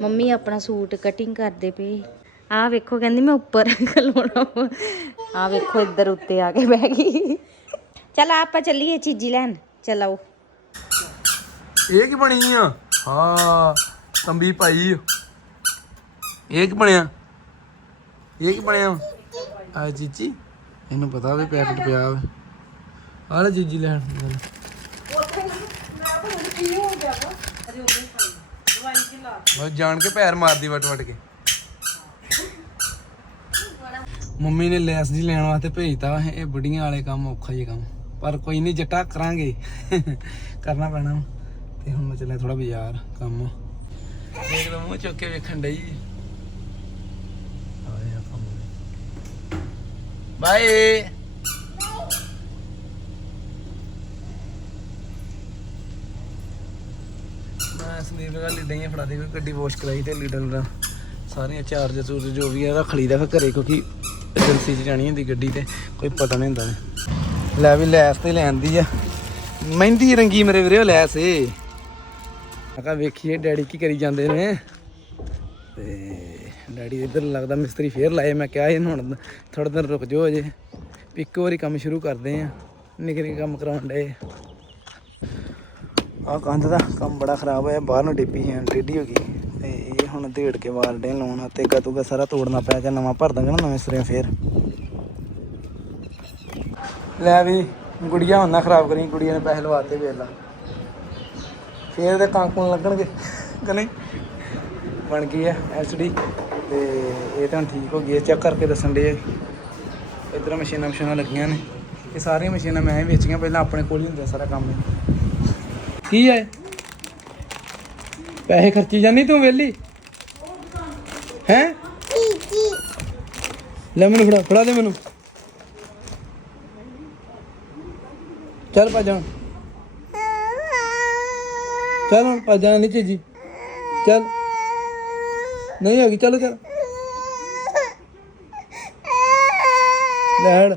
Mummy ਆਪਣਾ suit cutting ਕਰਦੇ ਪਏ। ਆਹ ਵੇਖੋ, ਕਹਿੰਦੀ ਮੈਂ ਉੱਪਰ ਖਲੋਣਾ ਆਹ ਵੇਖੋ, ਇੱਧਰ ਉੱਤੇ ਆ ਕੇ ਬਹਿ ਗਈ। ਚਲ ਆਪਾਂ ਚੱਲੀਏ ਚੀਜ਼ੀ ਲੈਣ। ਚਲਾਓ ਇਹ ਕੀ ਬਣੀ ਆ? ਹਾਂ, ਤੰਬੀ ਭਾਈ ਇਹ ਕੀ ਬਣਿਆ? ਇਹ ਕੀ ਬਣਿਆ? ਆ ਜੀਜੀ ਇਹਨੂੰ ਪਤਾ ਵੀ ਪੈਕਟ ਪਿਆ ਆ ਲੈ ਜੀਜੀ ਲੈਣ। ਚੱਲ। ਜਾਣ ਕੇ ਪੈਰ ਮਾਰਦੀ ਵਟ ਵਟ ਕੇ। ਮੰਮੀ ਨੇ ਲੈਸ ਜੀ ਲੈਣ ਵਾਸਤੇ ਭੇਜਤਾ, ਇਹ ਬੁੱਢੀਆਂ ਵਾਲੇ ਕੰਮ ਔਖਾ ਜਿਹਾ ਕੰਮ। ਪਰ ਕੋਈ ਨਹੀਂ ਜੱਟਾ ਕਰਾਂਗੇ। ਕਰਨਾ ਪੈਣਾ ਤੇ ਹੁਣ ਮੈਂ ਚੱਲਿਆ ਥੋੜਾ ਬਾਜ਼ਾਰ, ਕੰਮ। ਦੇਖ ਲਓ, ਮੂੰਹ ਚੁੱਕ ਕੇ ਵੇਖਣ ਡਈ। ਬਾਏ। ਮੈਂ ਸੰਦੀਪ ਨਾਲ ਲੀਡਾਂ ਹੀ ਫੜਾ ਦੇ ਕੋਈ ਗੱਡੀ ਵਾਸ਼ ਕਰਾਈ ਤੇ ਲੀਡਰ ਦਾ ਸਾਰੀਆਂ ਚਾਰਜਰ ਚੂਰਜ ਜੋ ਵੀ ਆ, ਰੱਖ ਲਈਦਾ ਫਿਰ ਘਰੇ, ਕਿਉਂਕਿ ਏਜੰਸੀ 'ਚ ਜਾਣੀ ਹੁੰਦੀ ਗੱਡੀ ਤੇ, ਕੋਈ ਪਤਾ ਨਹੀਂ ਹੁੰਦਾ ਵੇ। ਲੈ ਵੀ ਲੈਸ ਤੇ ਲੈਂਦੀ ਆ। ਮਹਿੰਦੀ ਰੰਗੀ ਮੇਰੇ ਵੀਰੇ, ਉਹ ਲੈਸ ਏ। ਮੈਂ ਕਿਹਾ ਵੇਖੀਏ ਡੈਡੀ ਕੀ ਕਰੀ ਜਾਂਦੇ ਨੇ। ਤੇ ਡੈਡੀ ਇੱਧਰ ਲੱਗਦਾ ਮਿਸਤਰੀ ਫੇਰ ਲਾਏ, ਮੈਂ ਕਿਹਾ ਇਹਨੂੰ ਹੁਣ ਥੋੜਾ ਦਿਨ ਰੁਕ ਜਾਓ ਅਜੇ। ਵੀ ਇੱਕ ਵਾਰੀ ਕੰਮ ਸ਼ੁਰੂ ਕਰਦੇ ਆ, ਨਿੱਕੇ ਨਿੱਕੇ ਕੰਮ ਕਰਾਉਣ ਡਏ। ਆ ਕੰਧ ਦਾ ਕੰਮ ਬੜਾ ਖਰਾਬ ਹੋਇਆ, ਬਾਹਰ ਨੂੰ ਡਿੱਪੀ ਜਾਂ ਟੇਢੀ ਹੋ ਗਈ। ਤੇ ਇਹ ਹੁਣ ਢੇੜ ਕੇ ਵਾਰ ਲਾਉਣ ਤੇ ਗਤੂਗਾ ਸਾਰਾ ਤੋੜਨਾ ਪਿਆ, ਜਾਂ ਨਵਾਂ ਭਰ ਦਾਂਗੇ ਨਾ, ਨਵੇਂ ਸਿਰੇ ਫੇਰ। ਲੈ ਵੀ, ਗੁੜੀਆ ਹੁਣ ਨਾ ਖਰਾਬ ਕਰੀ, ਗੁੜੀਆ ਨੇ ਪੈਸੇ ਲਵਾਤੇ ਵੇਲਾ ਫੇਰ ਦੇ ਕਾਂਕੂਨ ਲੱਗਣਗੇ, ਕਿ ਬਣ ਗਈ ਹੈ ਐਲਸੀਡੀ, ਤੇ ਇਹ ਤਾਂ ਹੁਣ ਠੀਕ ਹੋ ਗਈ ਹੈ ਚੈੱਕ ਕਰਕੇ ਦੱਸਣ ਦੇ ਇਧਰ ਮਸ਼ੀਨਾਂ ਮਸ਼ੀਨਾਂ ਲੱਗੀਆਂ ਨੇ, ਇਹ ਸਾਰੀਆਂ ਮਸ਼ੀਨਾਂ ਮੈਂ ਹੀ ਵੇਚੀਆਂ, ਪਹਿਲਾਂ ਆਪਣੇ ਕੋਲ ਹੀ ਹੁੰਦਾ ਸਾਰਾ ਕੰਮ। ਕੀ ਹੈ ਪੈਸੇ ਖਰਚੀ ਜਾਨੀ ਤੂੰ ਵੇਲੀ? ਹੈ? ਲੈ ਮੈਨੂੰ ਫੜਾ ਫੜਾ ਦੇ ਮੈਨੂੰ। ਚੱਲ ਭੱਜ ਚੱਲ ਹੁਣ ਭੱਜਾਂ ਜਾਣਾ ਨੀਚੇ ਜੀ। ਚੱਲ। ਨਹੀਂ ਹੈਗੀ, ਚਲੋ ਚੱਲ। ਲੈ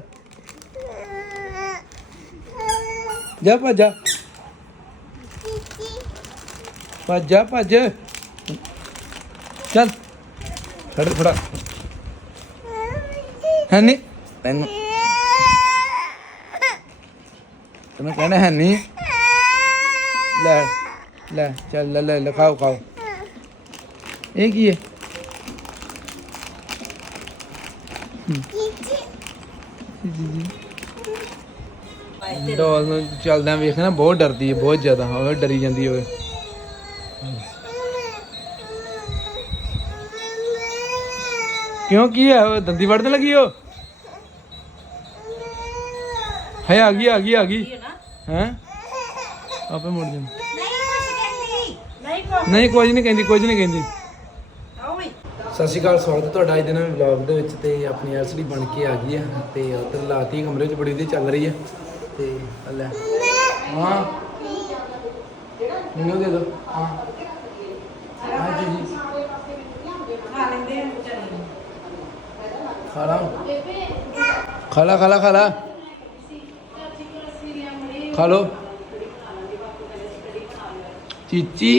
ਜਾ ਭੱਜਾ ਭੱਜ ਜਾ ਭੱਜ। ਚੱਲ। ਫੜ ਫੜਾ ਹੈ ਨਹੀਂ ਤੈਨੂੰ ਤੈਨੂੰ ਕਹਿਣਾ ਹੈ ਨਹੀਂ ਲੈ ਲੈ ਚੱਲ ਲੈ ਲੈ ਲੈ, ਖਾਓ। ਇਹ ਕੀ ਹੈ? ਡੋਲ ਨੂੰ ਚੱਲਦਿਆਂ ਵੇਖਣਾ ਬਹੁਤ ਡਰਦੀ ਹੈ ਬਹੁਤ ਜ਼ਿਆਦਾ ਹੋਵੇ ਡਰੀ ਜਾਂਦੀ ਹੋਵੇ। ਕਿਉਂ ਕੀ ਹੈ? ਉਹ ਦੰਦੀ ਵੜਨ ਲੱਗੀ ਉਹ? ਹੈ ਆ ਗਈ ਆ ਗਈ ਆ ਗਈ। ਹੈ? ਆਪੇ ਮੁੜ ਜਾ ਨਹੀਂ ਕੁਝ ਨਹੀਂ ਕਹਿੰਦੀ ਕੁਝ ਨਹੀਂ ਕਹਿੰਦੀ। ਸਤਿ ਸ਼੍ਰੀ ਅਕਾਲ ਸਵਾਗਤ ਹੈ ਤੁਹਾਡਾ ਅੱਜ ਦੇ ਨਵੇਂ ਵਲੌਗ ਦੇ ਵਿੱਚ ਤੇ ਆਪਣੀ ਐਲਸੀਡੀ ਬਣ ਕੇ ਆ ਗਈ ਆ ਤੇ ਉਧਰ ਲਾਤੀ ਕਮਰੇ 'ਚ ਬੜੀ ਦੀ ਚੱਲ ਰਹੀ ਆ ਤੇ ਲੈ ਹਾਂ। ਮੈਨੂੰ ਦੇ ਦੋ ਹਾਂ। ਹਾਂ ਜੀ। ਖਾ ਲਾ। ਖਾ ਲਾ ਖਾ ਲਾ ਖਾ ਲਾ। ਖਾ ਲੋ ਚੀਚੀ।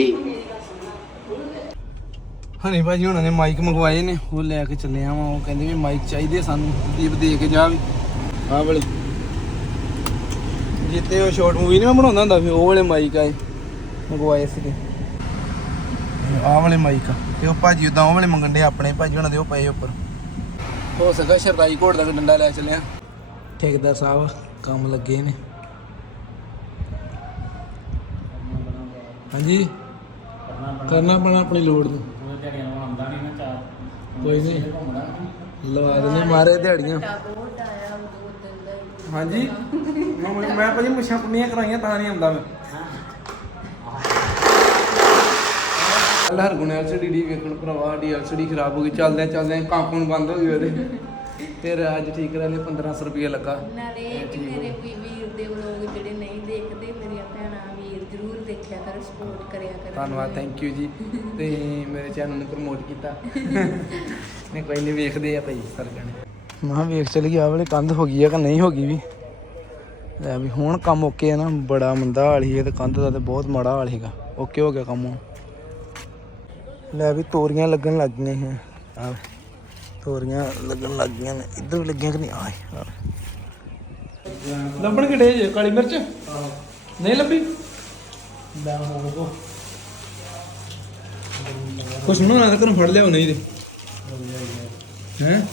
ਹਣੀ ਭਾਜੀ ਹੁਣਾਂ ਨੇ ਮਾਈਕ ਮੰਗਵਾਏ ਨੇ। ਉਹ ਲੈ ਕੇ ਚੱਲੇ ਆ ਉਹ ਕਹਿੰਦੇ ਵੀ ਮਾਈਕ ਚਾਹੀਦੇ ਸਾਨੂੰ। ਦੀਪ ਦੇ ਕੇ ਜਾ ਵੀ। ਆਹ ਵਾਲੇ। ਜਿੱਤੇ ਉਹ ਸ਼ਾਰਟ ਮੂਵੀ ਨਹੀਂ ਮੈਂ ਬਣਾਉਂਦਾ ਹੁੰਦਾ ਵੀ ਉਹ ਵਾਲੇ ਮਾਈਕ ਆਏ। ਮੰਗਵਾਏ ਸੀਗੇ। ਆਹ ਵਾਲੇ ਮਾਈਕ ਆ। ਤੇ ਉਹ ਭਾਜੀ ਉਦਾਂ ਉਹ ਵਾਲੇ ਮੰਗਣ ਦੇ ਆਪਣੇ ਭਾਜੀ ਹੁਣਾਂ ਦੇ ਉਹ ਪਏ ਉੱਪਰ। ਹੋ ਸਕਦਾ ਸ਼ਰਦਾਈ ਘੋੜ ਦਾ ਵੀ ਡੰਡਾ ਲੈ ਚੱਲਿਆ। ਠੇਕੇਦਾਰ ਸਾਹਿਬ ਕੰਮ ਲੱਗੇ ਨੇ। ਹਾਂਜੀ? ਕਰਨਾ ਪੈਣਾ ਆਪਣੀ ਲੋੜ ਨੂੰ। ਕੋਈ ਨਹੀਂ। ਲਵਾ ਦੇਣੇ ਮਾਰੇ ਦਿਹਾੜੀਆਂ। ਹਾਂਜੀ? ਮੈਂ ਮੈਂ ਭਾਜੀ ਮੁੱਛਾਂ ਪੁੰਨੀਆਂ ਕਰਾਈਆਂ ਤਾਂ ਨਹੀਂ ਆਉਂਦਾ ਮੈਂ। ਅੱਲਾ ਹਰ ਗੁਣ ਐਲਸੀਡੀ ਡੀ ਵੇਖਣ ਭਰਾਵਾ ਡੀ ਐਲਸੀਡੀ ਖਰਾਬ ਹੋ ਗਈ। ਚੱਲਦੇ ਚੱਲਦੇ ਕਾਂਕੂਨ ਬੰਦ ਹੋ ਗਈ ਉਹਦੇ। ਫਿਰ ਅੱਜ ਠੀਕ ਕਰਾ ਲਿਆ 1500 ਰੁਪਏ ਲੱਗਾ। ਨਾਲੇ ਕਿ ਮੇਰੇ ਕੋਈ ਵੀਰ ਦੇ ਵਲੋਗ ਜਿਹੜੇ ਨਹੀਂ ਦੇਖਦੇ ਮੇਰੀਆਂ ਭੈਣਾਂ ਵੀਰ ਜਰੂਰ ਦੇਖਿਆ ਕਰੋ ਸਪੋਰਟ ਕਰਿਆ ਕਰੋ। ਧੰਨਵਾਦ ਥੈਂਕ ਯੂ ਜੀ। ਤੇ ਮੇਰੇ ਚੈਨਲ ਨੂੰ ਪ੍ਰਮੋਟ ਕੀਤਾ। ਨਹੀਂ ਕੋਈ ਨਹੀਂ ਵੇਖਦੇ ਆ ਭਾਈ ਸਰ ਜਾਣੇ। ਮਾਂ ਵੇਖ ਚਲੀ ਗਿਆ ਵਾਲੇ ਕੰਧ ਹੋ ਗਈ ਆ ਕਿ ਨਹੀਂ ਹੋ ਗਈ ਵੀ? ਲੈ ਵੀ ਹੁਣ ਕੰਮ ਓਕੇ ਆ ਨਾ ਬੜਾ ਮੰਦਾ ਹਾਲ ਸੀ ਇਹ ਤੇ ਕੰਧ ਦਾ ਤੇ ਬਹੁਤ ਮਾੜਾ ਹਾਲ ਸੀਗਾ ਓਕੇ ਹੋ ਗਿਆ ਕੰਮ ਹੁਣ। ਲੈ ਵੀ ਤੋਰੀਆਂ ਲੱਗਣ ਲੱਗ ਗਈਆਂ ਹੈ ਆ ਤੋਰੀਆਂ ਲੱਗਣ ਲੱਗ ਗਈਆਂ ਨੇ। ਇੱਧਰ ਵੀ ਲੱਗੀਆਂ ਕਿ ਨਹੀਂ? ਆਏ ਲੱਭਣ ਕਿਹੜੇ ਜੇ? ਕਾਲੀ ਮਿਰਚ? ਨਹੀਂ ਲੱਭੀ? ਲੈ ਹੋ ਕੁਛ ਨੂੰ ਨਾ ਕਰਨ ਫੜ ਲਿਆ ਨਹੀਂ ਤੇ। ਹੈ?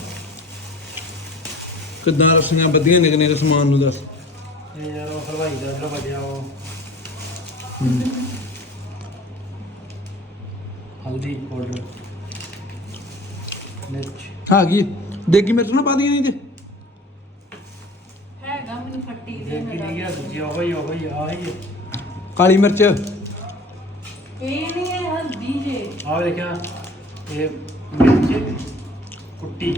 ਕਿੱਦਾਂ ਰਸੀਆਂ ਬੱਧੀਆਂ ਨਿਕਨੇ ਦੇ ਸਮਾਨ ਨੂੰ ਦੱਸ। ਇਹ ਯਾਰ ਉਹ ਹਲਵਾਈ ਦਾ ਜਿਹੜਾ ਵੱਜਿਆ ਉਹ। ਹਲਦੀ ਪਾਊਡਰ ਮਿਰਚ। ਹਾਂ ਕੀ ਦੇਗੀ ਮਿਰਚ ਨਾ ਪਾ ਦੀਆਂ ਨਹੀਂ ਤੇ ਦੇਗੀ ਲਿਆ ਦੂਜੀ ਉਹ ਹੀ ਉਹ ਹੀ ਆ। ਹੀ ਕਾਲੀ ਮਿਰਚ। ਆ ਦੇਖਿਆ ਇਹ ਮਿਰਚ ਕੁੱਟੀ।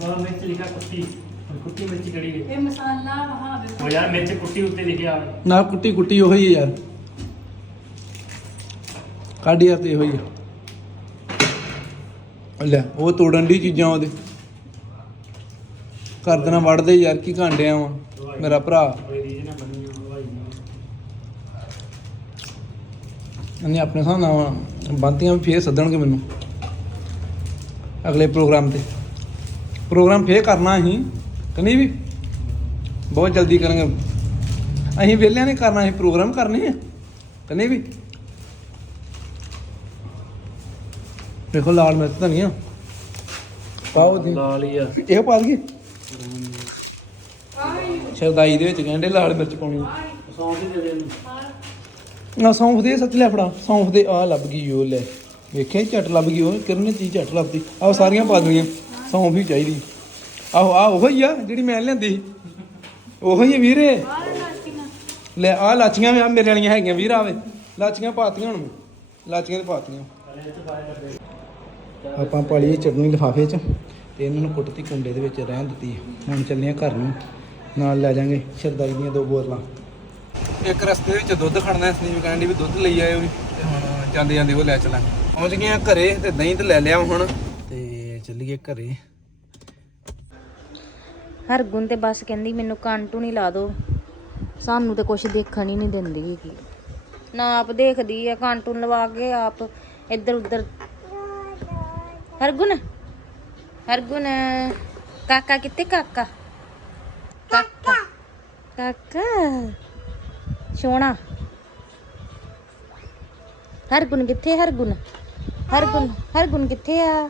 ਬਾਹਰ ਮਿਰਚ ਲਿਖਿਆ ਕੁੱਟੀ ਹੁਣ ਕੁੱਟੀ ਮਿਰਚ ਕਿਹੜੀ ਹੈ? ਇਹ ਮਸਾਲਾ ਵਹਾਵੇ ਉਹ ਯਾਰ ਮਿਰਚ ਕੁੱਟੀ ਉੱਤੇ ਲਿਖਿਆ। ਨਾ ਕੁੱਟੀ ਕੁੱਟੀ ਉਹੀ ਹੈ ਯਾਰ। ਕਾਢੀ ਆ ਤੇ ਇਹੋ ਹੀ ਆ। ਲੈ, ਉਹ ਤੋੜਨ ਦੀ ਚੀਜ਼ਾਂ ਉਹਦੇ। ਕਰ ਦੇਣਾ ਵੜਦੇ ਯਾਰ, ਕੀ ਕਾਂਡਿਆ ਵਾ? ਮੇਰਾ ਭਰਾ। ਕੋਈ ਆਪਣੇ ਹਿਸਾਬ ਨਾਲ ਬੰਤੀਆਂ ਵੀ ਫੇਰ ਸੱਦਣਗੇ ਮੈਨੂੰ। ਅਗਲੇ ਪ੍ਰੋਗਰਾਮ ਤੇ। ਪ੍ਰੋਗਰਾਮ ਫੇਰ ਕਰਨਾ ਅਸੀਂ, ਕਿ ਵੀ? ਬਹੁਤ ਜਲਦੀ ਕਰਾਂਗੇ ਅਸੀਂ ਵਿਹਲਿਆਂ ਨੇ ਕਰਨਾ ਅਸੀਂ ਪ੍ਰੋਗਰਾਮ ਕਰਨੇ ਆ, ਕਿ ਵੀ? ਦੇਖੋ ਲਾਲ ਮਿਰਚ ਧਨੀਆ ਪਾਓ ਦੀ ਲਾਲ ਹੀ ਆ। ਇਹ ਪਾ ਦਈਏ ਸ਼ਰਦਾਈ ਦੇ ਵਿੱਚ ਕਹਿੰਦੇ ਲਾਲ ਮਿਰਚ ਪਾਉਣੀ ਸੌਂਫ ਦੇ ਦੇ ਨਾ ਸੌਂਫ ਦੇ ਸੱਚ ਲੈ ਫੜਾ। ਸੌਂਫ ਦੇ ਆ ਲੱਭ ਗਈ ਉਹ ਲੈ। ਵੇਖਿਆ ਝਟ ਲੱਭ ਗਈ ਉਹ। ਕਿਰਨ ਚੀਜ਼ ਝਟ ਲੱਭਦੀ ਆਹ ਸਾਰੀਆਂ ਪਾ ਦਈਆਂ ਸੌਂਫ ਹੀ ਚਾਹੀਦੀ। ਆਹੋ ਆ ਉਹ ਹੀ ਆ ਜਿਹੜੀ ਮੈਂ ਲਿਆਂਦੀ ਸੀ। ਉਹ ਹੀ ਵੀਰੇ। ਲੈ ਆ ਲਾਚੀਆਂ ਵੀ ਆ ਮੇਰੇ ਵਾਲੀਆਂ ਹੈਗੀਆਂ ਵੀਰ ਆਵੇ ਲਾਚੀਆਂ ਪਾਤੀਆਂ ਹੁਣ। ਲਾਚੀਆਂ ਤੇ ਪਾਤੀਆਂ। ਆਪਾਂ ਪਾਲੀ ਇਹ ਚਟਨੀ ਲਿਫਾਫੇ 'ਚ ਤੇ ਇਹਨਾਂ ਨੂੰ ਕੁੱਟਤੀ ਕੁੰਡੇ ਦੇ ਵਿੱਚ ਰਹਿਣ ਦਿੱਤੀ ਹੁਣ ਚੱਲੇ ਆ ਘਰ ਨੂੰ। ਨਾਲ ਲੈ ਜਾਾਂਗੇ ਸ਼ਰਦਾਈ ਦੀਆਂ ਦੋ ਬੋਤਲਾਂ। ਇੱਕ ਰਸਤੇ ਵਿੱਚ ਦੁੱਧ ਖੜਨਾ ਸੰਦੀਪ ਕਹਿੰਦੀ ਵੀ ਦੁੱਧ ਲਈ ਆਇਓ ਵੀ ਤੇ ਹੁਣ ਜਾਂਦੇ ਜਾਂਦੇ ਉਹ ਲੈ ਚਲਾਂਗੇ। ਪਹੁੰਚ ਗਏ ਆ ਘਰੇ ਤੇ ਦਹੀਂ ਤੇ ਲੈ ਲਿਆ ਹੁਣ ਤੇ ਚੱਲੀਏ ਘਰੇ। ਹਰਗੁਣ ਤੇ ਬਸ ਕਹਿੰਦੀ ਮੈਨੂੰ ਕਾਂਟੂ ਨਹੀਂ ਲਾ ਦੋ। ਸਾਨੂੰ ਤੇ ਕੁਝ ਦੇਖਣ ਹੀ ਨਹੀਂ ਦਿੰਦੀ ਹੈਗੀ। ਨਾ ਆਪ ਦੇਖਦੀ ਆ ਕਾਂਟੂਨ ਲਵਾ ਕੇ ਆਪ ਇੱਧਰ ਉੱਧਰ हरगुन। हरगुन, काका कितने काका? काका। काका, सोना। हरगुन कितने हरगुन? हरगुन हरगुन कितने आ?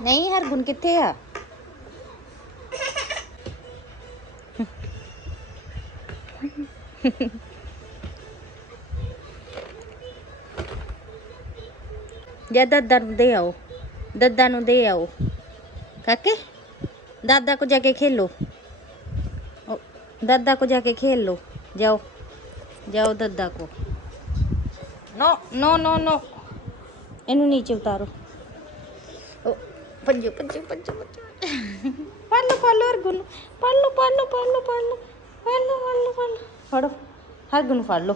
नहीं, हरगुन कितने आ? ਜਾ ਦਾਦਾ ਨੂੰ ਦੇ ਆਓ। ਦਾਦਾ ਨੂੰ ਦੇ ਆਓ। ਕਾਕੇ, ਦਾਦਾ ਕੋ ਜਾ ਕੇ ਖੇਲੋ। ਦਾਦਾ ਕੋ ਜਾ ਕੇ खेल लो ਜਾਓ जाओ दादा को नो नो नो नो ਇਹਨੂੰ ਨੀਚੇ ਉਤਾਰੋ। ਪੰਜੋ ਪੰਜੋ ਪੰਜੋ ਪੰਜੋ। ਪਾਲੋ ਪਾਲੋ ਹਰਗੁਨ ਪਾਲੋ ਪਾਲੋ ਪਾਲੋ ਪਾਲੋ। ਪਾਲੋ ਪਾਲੋ ਪਾਲੋ। ਫੜੋ। ਹਰਗੁਨ ਫੜ ਲੋ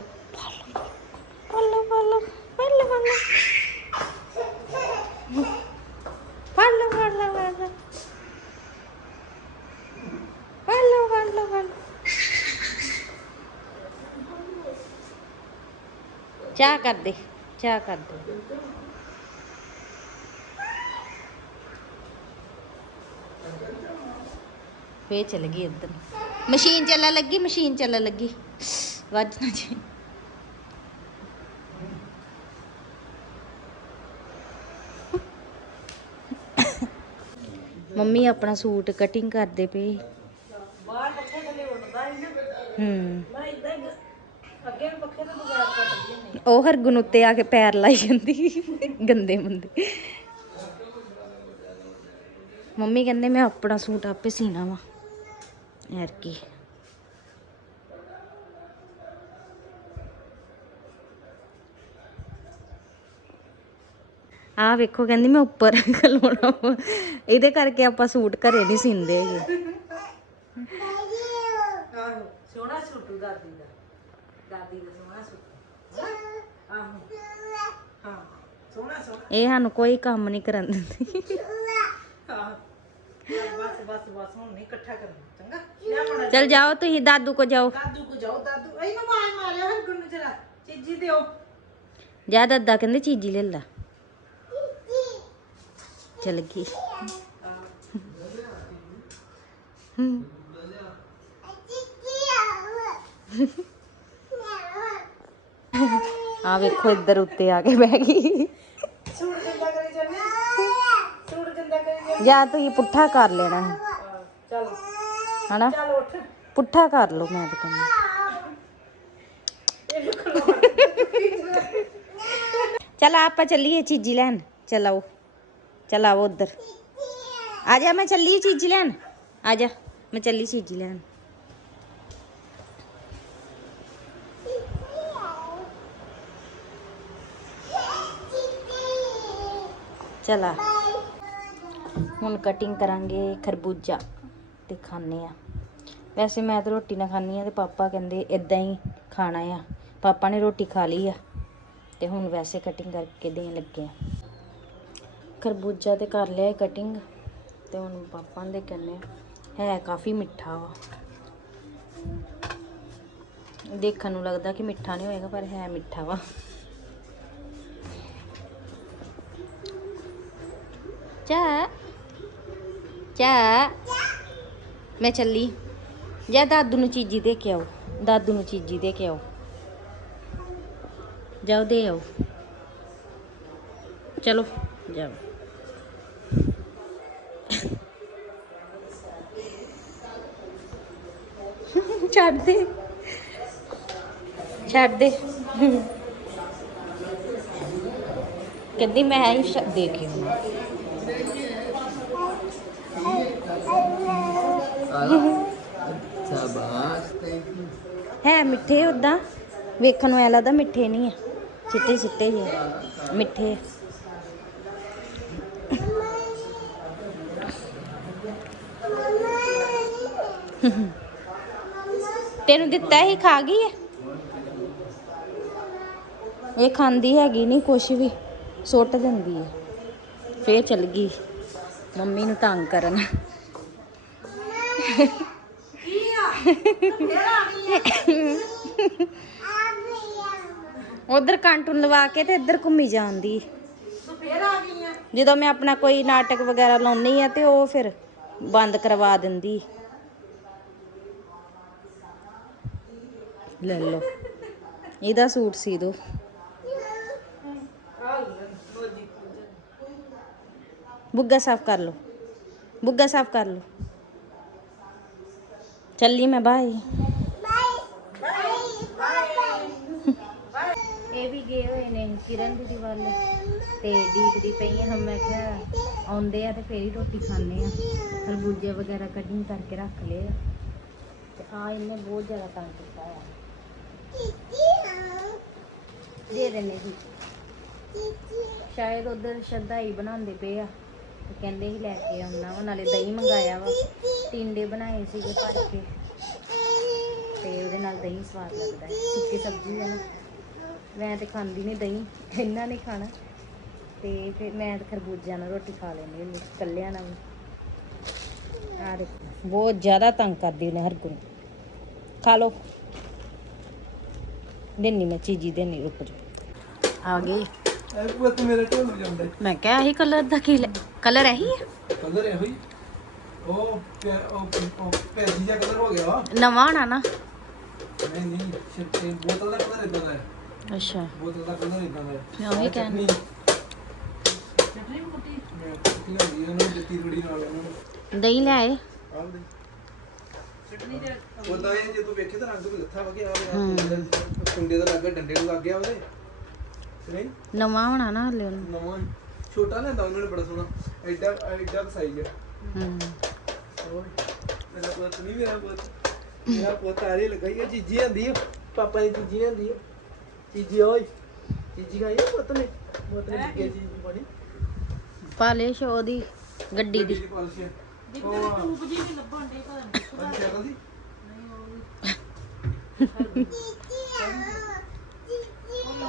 ਪਾਲੋ ਪਾਲੋ ਪਾਲੋ ਪਾਲੋ। ਫੜ ਲਓ ਫੜ ਲਓ ਫੜ ਲਓ ਫੜ ਲਓ ਫੜ ਲਓ ਫੜ ਲਓ। ਚਾਹ ਕਰ ਦੇ ਚਾਹ ਕਰ ਦੇ ਫੇਰ ਚਲ ਗਈ ਇੱਧਰ ਮਸ਼ੀਨ ਚੱਲਣ ਲੱਗੀ, ਮਸ਼ੀਨ ਚੱਲਣ ਲੱਗੀ। ਵੱਜ ਨਾ ਜੀ ਮੰਮੀ ਆਪਣਾ ਸੂਟ ਕਟਿੰਗ ਕਰਦੇ ਪਏ ਬਾਹਰ ਪੱਖੇ ਥੱਲੇ ਉੱਡਦਾ ਹੀ ਨਾ। ਹੂੰ। ਉਹ ਹਰਗੁਣ ਉੱਤੇ ਆ ਕੇ ਪੈਰ ਲਾਈ ਜਾਂਦੀ ਗੰਦੇ ਮੰਦੇ। ਮੰਮੀ ਕਹਿੰਦੇ ਮੈਂ ਆਪਣਾ ਸੂਟ ਆਪੇ ਸੀਣਾ ਵਾ। ਯਾਰ ਕੀ ਆ ਵੇਖੋ ਕਹਿੰਦੀ ਮੈਂ ਉੱਪਰ ਖਲੋਣਾ। ਇਹਦੇ ਕਰਕੇ ਆਪਾਂ ਸੂਟ ਘਰੇ ਨਹੀਂ ਸੀਂਦੇ ਹੈਗੇ। ਇਹ ਸਾਨੂੰ ਕੋਈ ਕੰਮ ਨਹੀਂ ਕਰਨ ਦਿੰਦੀ। ਬਸ ਬਸ ਬਸ ਹੁਣ ਨਹੀਂ ਇਕੱਠਾ ਕਰਨਾ ਚੰਗਾ? ਲਿਆ ਮੜਾ ਚਲ ਜਾਓ ਤੁਸੀਂ ਦਾਦੂ ਕੋ ਜਾਓ। ਦਾਦੂ ਕੋ ਜਾਓ ਦਾਦੂ। ਇਹਨੂੰ ਮਾਰ ਮਾਰਿਆ ਹਰ ਗੁੰਨ ਜਰਾ। ਚੀਜੀ ਦਿਓ। ਜਾ ਦਾਦਾ ਕਹਿੰਦੇ ਚੀਜੀ ਲੈ ਲਾ। ਚਲ ਗਈ ਹਮ। ਆ ਵੇਖੋ ਇੱਧਰ ਉੱਤੇ ਆ ਕੇ ਬਹਿ ਗਈ ਸੂਟ ਗੰਦਾ ਕਰੀ ਜਾਂਦੇ ਸੂਟ ਗੰਦਾ ਕਰੀ ਜਾਂਦੇ ਜਾਂ ਤੁਸੀਂ ਪੁੱਠਾ ਕਰ ਲੈਣਾ ਹੈ ਚੱਲ ਹਨਾ ਚੱਲ ਉੱਠ ਚਲ ਆਪਾਂ ਚੱਲੀਏ ਉਧਰ ਆ ਜਾ ਮੈਂ ਚੱਲੀ ਚੀਜ਼ੀ ਲੈਣ ਆ ਜਾ ਮੈਂ ਚੱਲੀ ਚੀਜ਼ੀ ਲੈਣ ਚਲਾ ਹੁਣ ਕਟਿੰਗ ਕਰਾਂਗੇ ਖਰਬੂਜਾ ਤੇ ਖਾਣੇ ਆ ਵੈਸੇ ਮੈਂ ਤਾਂ ਰੋਟੀ ਨਾ ਖਾਣੀ ਆ ਤੇ ਪਾਪਾ ਕਹਿੰਦੇ ਇਦਾਂ ਹੀ ਖਾਣਾ ਆ ਪਾਪਾ ਨੇ ਰੋਟੀ ਖਾ ਲਈ ਆ ਤੇ ਹੁਣ ਵੈਸੇ ਕਟਿੰਗ ਕਰਕੇ ਦੇਣ ਲੱਗੇ ਆ ਖਰਬੂਜਾ ਤੇ ਕਰ ਲਿਆ ਕਟਿੰਗ ਤੇ ਹੁਣ ਪਾਪਾ ਦੇ ਕਹਿੰਦੇ ਹੈ ਕਾਫੀ ਮਿੱਠਾ ਵਾ। ਦੇਖਣ ਨੂੰ ਲੱਗਦਾ ਕਿ ਮਿੱਠਾ ਨਹੀਂ ਹੋਏਗਾ, ਪਰ ਹੈ ਮਿੱਠਾ ਵਾ। ਚਾ ਚਾ। ਮੈਂ ਚੱਲੀ। ਜਾ ਦਾਦੂ ਨੂੰ ਚੀਜੀ ਦੇ ਕੇ ਆਓ। ਦਾਦੂ ਨੂੰ ਚੀਜੀ ਦੇ ਕੇ ਆਓ। ਜਾਓ, ਦੇ ਆਓ। ਚਲੋ, ਜਾਓ। ਛੱਡ ਦੇ। ਛੱਡ ਦੇ। ਕਹਿੰਦੀ ਮੈਂ ਹੀ ਸ਼- ਦੇ ਕੇ ਆਉਣਾ ਹੈ ਮਿੱਠੇ ਉਦਾਂ ਵੇਖਣ ਨੂੰ ਐ ਲੱਗਦਾ ਮਿੱਠੇ ਨਹੀਂ ਆ। ਚਿੱਟੇ ਚਿੱਟੇ ਜਿਹੇ, ਮਿੱਠੇ ਆ। ਤੈਨੂੰ ਦਿੱਤਾ ਹੀ ਖਾ ਗਈ ਹੈ ਇਹ ਖਾਂਦੀ ਹੈਗੀ ਨਹੀਂ ਕੁਛ ਵੀ, ਸੁੱਟ ਦਿੰਦੀ ਹੈ ਫੇਰ ਚਲ ਗਈ, ਮੰਮੀ ਨੂੰ ਤੰਗ ਕਰਨ। ਉਧਰ ਕਾਂਟੂਨ ਲਵਾ ਕੇ ਤੇ ਇੱਧਰ ਘੁੰਮੀ ਜਾਂਦੀ। ਤੂੰ ਜਦੋਂ ਮੈਂ ਆਪਣਾ ਕੋਈ ਨਾਟਕ ਵਗੈਰਾ ਲਾਉਣੀ ਆ ਤੇ ਉਹ ਫਿਰ ਬੰਦ ਕਰਵਾ ਦਿੰਦੀ। ਲੈ ਲਓ। ਇਹਦਾ ਸੂਟ ਸੀ ਦੋ। ਬੁੱਗਾ ਸਾਫ਼ ਕਰ ਲਓ। ਬੁੱਗਾ ਸਾਫ਼ ਕਰ ਲਓ। ਚੱਲੀ ਮੈਂ ਬਾਏ ਇਹ ਵੀ ਗਏ ਹੋਏ ਨੇ ਕਿਰਨ ਦੀ ਵੱਲ ਤੇ ਦੀਕਦੀ ਪਈ ਹਾਂ ਮੈਂ ਕਿਹਾ ਆਉਂਦੇ ਆ ਤੇ ਫੇਰ ਹੀ ਰੋਟੀ ਖਾਣੇ ਆ। ਖਰਬੂਜੇ ਵਗੈਰਾ ਕਟਿੰਗ ਕਰਕੇ ਰੱਖ ਲਏ ਆ। ਤੇ ਆ ਇਹਨੇ ਬਹੁਤ ਜ਼ਿਆਦਾ ਤੰਗ ਕੀਤਾ ਆ। ਦੇ ਦੇਣੇ ਸੀ। ਸ਼ਾਇਦ ਉਧਰ ਸ਼ਰਦਾਈ ਬਣਾਉਂਦੇ ਪਏ ਆ। ਤੇ ਕਹਿੰਦੇ ਸੀ ਲੈ ਕੇ ਆਉਣਾ ਵਾ, ਨਾਲੇ ਦਹੀਂ ਮੰਗਾਇਆ ਵਾ। ਟਿੰਡੇ ਬਣਾਏ ਸੀਗੇ ਭਰ ਕੇ। ਤੇ ਉਹਦੇ ਨਾਲ ਦਹੀਂ ਸਵਾਦ ਲੱਗਦਾ ਹੈ। ਸੁੱਕੀ ਸਬਜ਼ੀ ਹੈ ਨਾ। ਮੈਂ ਤੇ ਖਾਂਦੀ ਨਹੀਂ ਦਹੀਂ, ਇਹਨਾਂ ਨੇ ਖਾਣਾ। ਤੇ ਫਿਰ ਮੈਂ ਤੇ ਖਰਬੂਜਿਆਂ ਨਾਲ ਰੋਟੀ ਖਾ ਲੈਂਦੀ ਹੁੰਦੀ ਕੱਲਿਆਂ ਨਾਲ ਆ ਦੇਖੋ, ਬਹੁਤ ਜ਼ਿਆਦਾ ਤੰਗ ਕਰਦੀ ਉਹਨੇ ਹਰ ਖਾ ਲੋ ਦੇਣੀ ਮੈਂ ਚੀਜੀ ਦੇਣੀ ਰੁਕ ਜਾ ਆ ਗਈ। ਇਹ ਪੁੱਤ ਮੇਰੇ ਢੋਲ ਵਜਾਉਂਦਾ ਮੈਂ ਕਿਹਾ ਇਹੀ ਕਲਰ ਦਾ ਕੀ ਕਲਰ ਇਹੀ ਹੈ ਕਲਰ ਇਹੋ ਹੀ। ਉਹ ਪਿਆ- ਉਹ ਉਹ ਪੈਸੀ ਜਿਹਾ ਕਲਰ ਹੋ ਗਿਆ ਵਾ। ਨਵਾਂ ਹੋਣਾ ਨਾ। ਨਹੀਂ ਨਹੀਂ ਸ਼ਿਟ ਇਹ ਬੋਤਲ ਦਾ ਕਲਰ ਇਦਾਂ ਦਾ ਹੈ। ਅੱਛਾ। ਬੋਤਲ ਦਾ ਕਲਰ ਇਦਾਂ ਦਾ ਹੈ। ਮੈਂ ਉਹੀ ਕਹਿਣ ਚਟਨੀ। ਮੈਂ ਹੁੰਦੀ ਹੈ ਉਹਨੂੰ ਦਿੱਤੀ ਥੋੜੀ ਨਾਲ ਉਹਨਾਂ। ਨੂੰ ਦਹੀਂ ਲੈ ਆਏ। ਆਹ ਦੇ। ਦੇ ਉਹਦਾ ਇਹ ਜੇ ਤੂੰ ਵੇਖੇ ਤਾਂ ਰੰਗ ਵੀ ਲੱਥਾ ਵਗੇ ਆ ਹੂੰ। ਕੁੰਡੇ ਦਾ ਲੱਗਾ ਡੰਡੇ ਨੂੰ ਲੱਗ ਗਿਆ ਉਹਦੇ। ਤੇ ਨਹੀਂ? ਨਵਾਂ ਹੋਣਾ ਨਾ ਹਲੇ ਉਹਨੂੰ। ਨਵਾਂ ਹੀ। ਛੋਟਾ ਲੈਂਦਾ ਉਹਨਾਂ ਨੇ ਬੜਾ ਸੋਹਣਾ। ਐਡਾ ਐਡਾ ਸਾਈਜ਼ ਹੈ ਹੂੰ। ਓਏ ਮੇਰਾ ਪੁੱਤ ਨਹੀਂ ਮੇਰਾ ਪੁੱਤ। ਮੇਰਾ ਪੁੱਤ ਆਰੇ ਲਗਾਈ ਹੈ ਜੀਜੀ ਆਂਦੀ ਹੈ ਪਾਪਾ ਦੀ ਜੀਜੀ ਆਂਦੀ ਹੈ ਜੀਜੀ ਓਏ। ਜੀਜੀ ਗਾਈ ਹੈ ਪੁੱਤ ਨੇ? ਪੁੱਤ ਨੇ ਜੀਜੀ ਜੀਜੀ ਬਣੀ ਪਾਲੇ ਸ਼ੋ ਦੀ। ਗੱਡੀ ਦੀ ਪਾਲਿਸ਼ ਹੈ ਉਹ ਟੂਬ ਜੀ ਵੀ ਲੱਭਣ ਦੇ। ਪਤਾ ਨਹੀਂ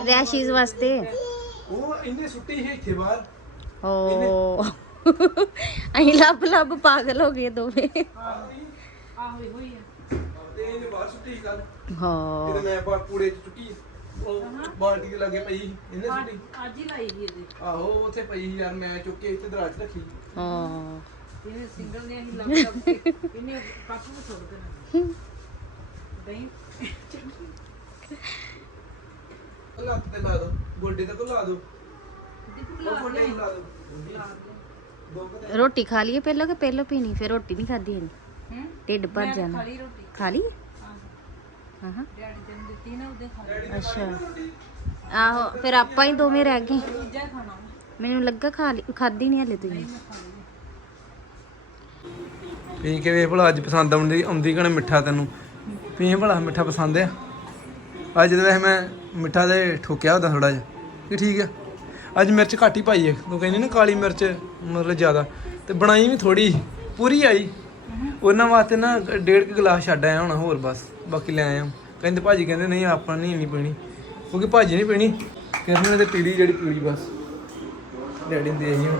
ਰੈਸ਼ਿਸ ਵਾਸਤੇ ਉਹ ਇਹਨੇ ਸੁੱਟੀ ਸੀ ਇੱਥੇ ਬਾਹਰ ਓ ਅਸੀਂ ਲੱਭ ਲੱਭ ਪਾਗਲ ਹੋ ਗਏ ਦੋਵੇਂ ਆਹੋ ਇਹੋ ਹੀ ਆ ਤੇ ਇਹਨੇ ਬਾਹਰ ਸੁੱਟੀ ਸੀ ਕੱਲ ਹਾਂ ਕਿਤੇ ਮੈਂ ਬਾਹਰ ਕੂੜੇ ਚ ਚੁੱਕੀ ਉਹ ਬਾਲਟੀ ਦੇ ਲਾਗੇ ਪਈ ਸੀ, ਇਹਨੇ ਸੁੱਟੀ ਅੱਜ ਹੀ ਲਾਈ ਸੀ ਇਹਦੇ ਆਹੋ ਉੱਥੇ ਪਈ ਸੀ ਯਾਰ ਮੈਂ ਚੁੱਕ ਕੇ ਇੱਥੇ ਦਰਾਜ 'ਚ ਰੱਖੀ ਹਾਂ ਇਹਨੇ ਸਿੰਗਲ ਨੇ ਅਸੀਂ ਲੱਭ ਲੱਭ ਕੇ ਇਹਨੇ ਕੱਪ ਨੂੰ ਸੁੱਟ ਦੇਣਾ ਦਹੀਂ ਲੱਤ ਤੇ ਲਾ ਦੋ ਗੋਡੇ ਤੇ ਕੋ ਲਾ ਦੋ। ਉਹ ਗੋਡੇ ਨੂੰ ਲਾ ਦੋ। ਦੋ। ਕੁ ਤੇ- ਰੋਟੀ ਖਾ ਲਈਏ ਪਹਿਲਾਂ ਕਿ ਪਹਿਲਾਂ ਪੀਣੀ? ਫਿਰ ਰੋਟੀ ਨਹੀਂ ਖਾਦੀ ਇਹਨੇ। ਹੂੰ? ਢਿੱਡ ਭਰ ਜਾਣਾ। ਖਾਲੀ ਰੋਟੀ। ਖਾ ਲਈ? ਹਾਂ। ਹਾਂ ਡੈਡੀ ਤੈਨੂੰ ਦਿੱਤੀ ਨਾ ਉਹਦੇ ਖਾ ਲਈ ਅੱਛਾ। ਆਹੋ ਫਿਰ ਆਪਾਂ ਹੀ ਦੋਵੇਂ ਰਹਿ ਗਏ। ਦੂਜਾ ਖਾਣਾ। ਮੈਨੂੰ ਲੱਗਾ ਖਾ ਲਈ ਖਾਦੀ ਨਹੀਂ ਹਲੇ ਤੁਸੀਂ। ਪੀ ਕੇ ਵੇਖ ਭਲਾ ਅੱਜ ਪਸੰਦ ਆਉਂਦੀ ਆਉਂਦੀ ਕਣ ਮਿੱਠਾ ਤੈਨੂੰ? ਪੀ ਭਲਾ ਮਿੱਠਾ ਪਸੰਦ ਆ? ਅੱਜ ਤੇ ਵੈਸੇ ਮੈਂ ਮਿੱਠਾ ਦੇ ਠੋਕਿਆ ਉਹਦਾ ਥੋੜਾ ਜਿਹਾ ਕਿ ਠੀਕ ਆ। ਅੱਜ ਮਿਰਚ ਘੱਟ ਹੀ ਪਾਈ ਹੈ ਤੂੰ ਕਹਿੰਦੀ ਨਾ ਕਾਲੀ ਮਿਰਚ ਮਤਲਬ ਜ਼ਿਆਦਾ, ਤੇ ਬਣਾਈ ਵੀ ਥੋੜੀ ਪੂਰੀ ਆਈ। ਉਹਨਾਂ ਵਾਸਤੇ ਨਾ ਡੇਢ ਕੁ ਗਲਾਸ ਛੱਡ ਆਇਆ ਹੁਣ ਹੋਰ ਬਸ, ਬਾਕੀ ਲੈ ਆਇਆ। ਕਹਿੰਦੇ ਭਾਜੀ ਕਹਿੰਦੇ ਨਹੀਂ, ਆਪਾਂ ਨਹੀਂ ਨਹੀਂ ਪੀਣੀ। ਕਿਉਂਕਿ ਭਾਜੀ ਨਹੀਂ ਪੀਣੀ ਕਿਰਨ ਨੇ ਤੇ ਪੀੜੀ ਜਿਹੜੀ ਪੀੜੀ ਬਸ। ਡੈਡੀ ਨੇ ਦੇ ਆਈ ਹੁਣ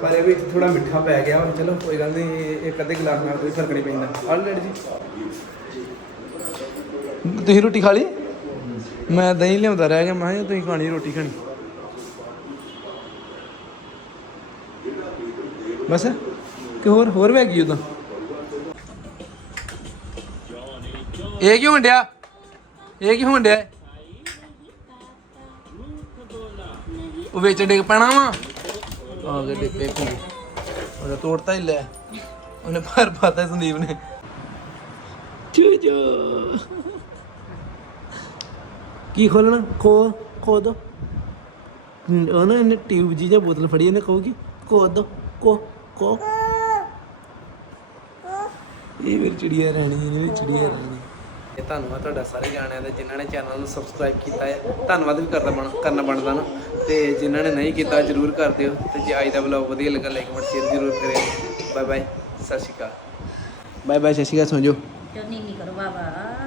ਪਰ ਇਹ ਵਿੱਚ ਥੋੜਾ ਮਿੱਠਾ ਪੈ ਗਿਆ ਹੁਣ, ਚਲੋ ਕੋਈ ਗੱਲ ਨਹੀਂ ਇੱਕ ਅੱਧੇ ਗਲਾਸ ਨਾਲ ਕੋਈ ਫ਼ਰਕ ਨਹੀਂ ਪੈਂਦਾ। ਆਲ ਡੈਡੀ ਜੀ। ਤੁਸੀਂ ਰੋਟੀ ਖਾ ਲਈ? ਮੈਂ ਦਹੀਂ ਲਿਆਉਂਦਾ ਰਹਿ ਗਿਆ, ਮੈਂ ਕਿਹਾ ਤੁਸੀਂ ਖਾਣੀ ਰੋਟੀ ਖਾਣੀ। ਬਸ। ਕਿ ਹੋਰ ਹੋਰ ਵੈ ਗਈ ਉਦਾਂ। ਇਹ ਕਿਉਂ ਹੰਡਿਆ ਇਹ ਕਿਉਂ ਹੰਡਿਆ ਉਹ ਵਿੱਚ ਡਿੱਗ ਪੈਣਾ ਵਾ। ਆ ਗਏ ਡਿੱਗ ਪੇ ਉਹਦਾ ਤੋੜਤਾ ਹੀ ਲੈ। ਉਹਨੇ ਭਰ ਪਾਤਾ ਸੰਦੀਪ ਨੇ। ਚੂਜੋ। ਕੀ ਖੋਲਣਾ? ਖੋ ਖੋ ਦੋ। ਉਹ ਨਾ ਟਿਊਬ ਜੀ ਜਾਂ ਬੋਤਲ ਫੜੀ ਇਹਨੇ ਕਹੂਗੀ ਖੋ ਦੋ ਕੋ ਕੋ ਇਹ ਮੇਰੀ ਚਿੜੀਆ ਰਾਣੀ ਇਹ ਮੇਰੀ ਚਿੜੀਆ ਰਾਣੀ। ਇਹ ਧੰਨਵਾਦ ਤੁਹਾਡਾ ਸਾਰੇ ਜਾਣਿਆਂ ਦਾ ਜਿਨ੍ਹਾਂ ਨੇ ਚੈਨਲ ਨੂੰ ਸਬਸਕ੍ਰਾਈਬ ਕੀਤਾ ਹੈ। ਧੰਨਵਾਦ ਵੀ ਕਰਨਾ ਬਣ ਕਰਨਾ ਬਣਦਾ ਨਾ। ਤੇ ਜਿਨ੍ਹਾਂ ਨੇ ਨਹੀਂ ਕੀਤਾ ਜਰੂਰ ਕਰ ਦਿਓ। ਤੇ ਜੇ ਅੱਜ ਦਾ ਵਲੌਗ ਵਧੀਆ ਲੱਗਾ ਲਾਈਕ ਕਮੈਂਟ ਸ਼ੇਅਰ ਜਰੂਰ ਕਰਿਓ। ਬਾਏ ਬਾਏ ਸਤਿ ਸ਼੍ਰੀ ਅਕਾਲ। ਬਾਏ ਬਾਏ ਸਤਿ ਸ਼੍ਰੀ ਅਕਾਲ ਸੋਜੋ। ਚੋਨੀ ਨਹੀਂ ਕਰੋ ਬਾਬਾ।